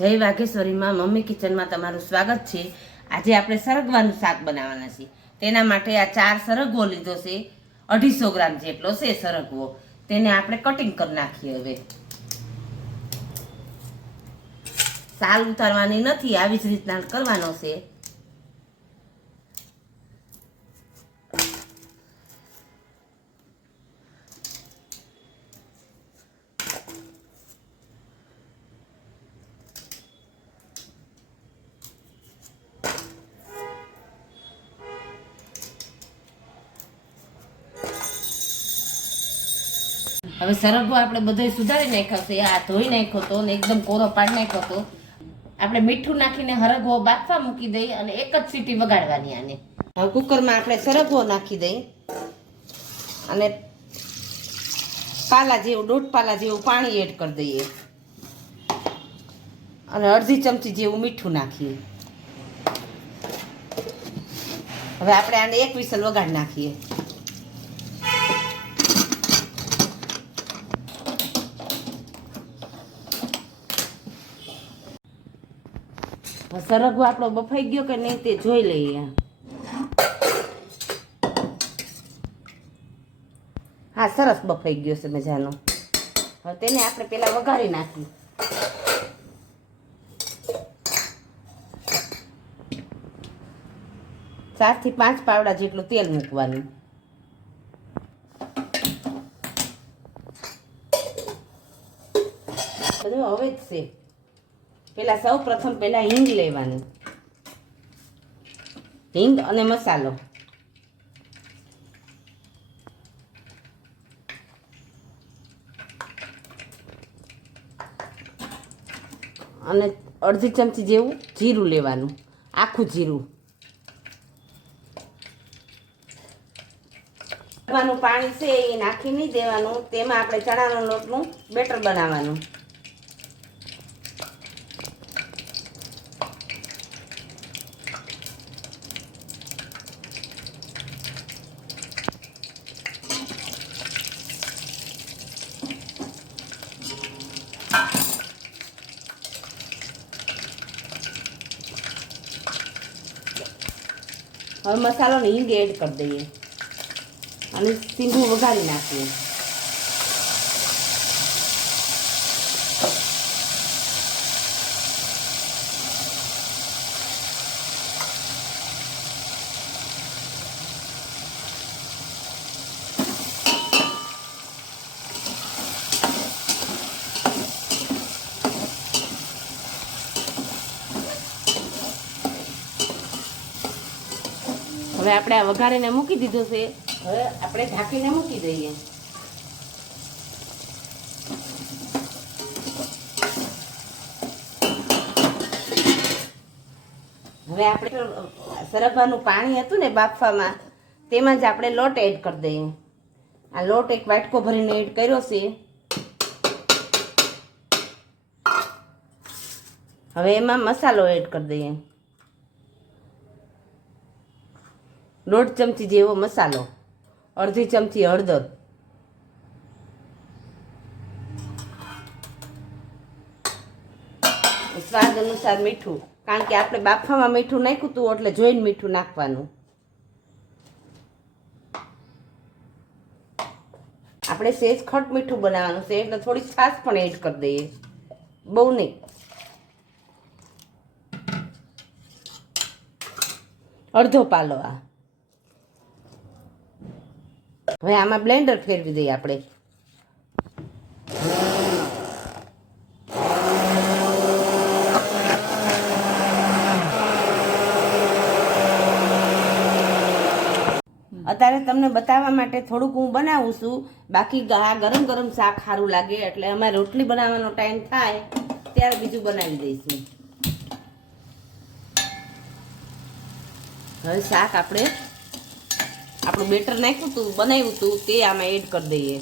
જય વાઘેશ્વરીમાં મમ્મી કિચનમાં તમારું સ્વાગત છે। આજે આપણે સરગવાનું શાક બનાવવાના છીએ। તેના માટે આ 4 સરગવો લીધો છે, 250 ગ્રામ જેટલો છે સરગવો। તેને આપણે કટિંગ કરી નાખીએ। હવે સાલ ઉતારવાની નથી, આવી જ રીતના કરવાનો છે। હવે સરગવો આપણે બધો સુધારી નાખ્યો છે। આ ધોઈ નાખ્યો તો ને એકદમ કોરો પાડી નાખ્યો તો। આપણે મીઠું નાખીને હરગવો બાફવા મૂકી દઈએ અને એક જ સીટી વગાડવાની આને। હવે કુકરમાં આપણે સરગવો નાખી દઈએ અને પાલા જેવું 1.5 પાલા જેવું પાણી એડ કરી દઈએ અને અડધી ચમચી જેવું મીઠું નાખીએ। હવે આપણે આને એક વિસલ વગાડી નાખીએ। સરગવો આપણો બફાઈ ગયો કે નહીં તે જોઈ લઈએ। હા, સરસ બફાઈ ગયો છે મજાનો। હવે તેને આપણે પેલા વઘારી નાખીએ। 4 થી 5 પાવડા જેટલું તેલ મૂકવાનું। બધું હવે જ છે। સૌ પ્રથમ હિંગ લેવાની, હિંગ અને મસાલો, અને અડધી ચમચી જેવું જીરું લેવાનું, આખું જીરું। પાણી છે એ નાખી નહીં દેવાનું, તેમાં આપણે ચણાનો લોટનું બેટર બનાવવાનું। હવે મસાલો ને હિંગ એડ કરી દઈએ અને સીંધું વઘારી નાખીએ। હવે આપણે આ વઘારીને મૂકી દીધો છે। હવે આપણે ઢાંકીને મૂકી દઈએ। હવે આપણે સરગવાનું પાણી હતું ને બાફવામાં, તેમાં જ આપણે લોટ એડ કરી દઈએ। આ લોટ એક વાટકો ભરીને એડ કર્યો છે। હવે એમાં મસાલો એડ કરી દઈએ, 1.5 ચમચી જેવો મસાલો, અડધી ચમચી હળદર, સ્વાદ અનુસાર મીઠું, કારણ કે આપણે બાફવામાં મીઠું નાખ્યું હતું એટલે જોઈને મીઠું નાખવાનું। આપણે સેજ ખટ મીઠું બનાવવાનું છે એટલે થોડી છાશ પણ એડ કરી દઈએ, બહુ નહીં, અડધો પાલો આ। હવે આમાં બ્લેન્ડર ફેરવી દઈએ આપણે। અત્યારે તમને બતાવવા માટે થોડુંક હું બનાવું છું, બાકી આ ગરમ ગરમ શાક સારું લાગે એટલે અમારે રોટલી બનાવવાનો ટાઈમ થાય ત્યારે બીજું બનાવી દઈશું। હવે શાક આપણે આપણું બેટર નાખ્યું હતું, બનાવ્યું હતું તે આમાં એડ કરી દઈએ।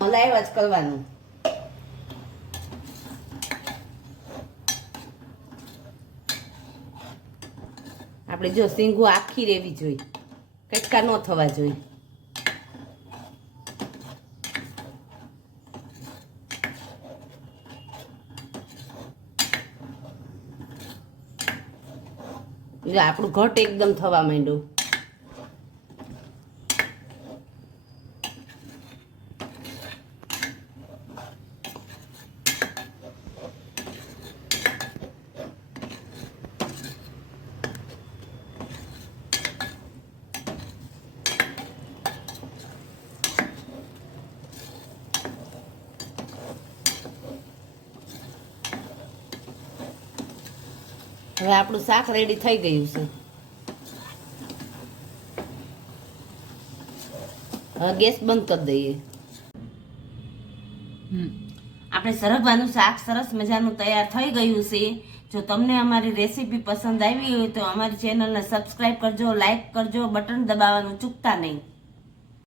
હલાવ્યા જ કરવાનું। આપણે જો સીંગું આખી રહેવી જોઈએ, કટકા ન થવા જોઈએ. આપણું ઘટ એકદમ થવા માંડ્યું. હવે આપણું શાક રેડી થઈ ગયું છે. હવે ગેસ બંધ કરી દઈએ. આપણે સરગવાનું શાક સરસ મજાનું તૈયાર થઈ ગયું છે. જો તમને અમારી રેસીપી પસંદ આવી હોય તો અમારી ચેનલને સબસ્ક્રાઈબ કરજો, લાઈક કરજો, બટન દબાવવાનું ચૂકતા નહીં.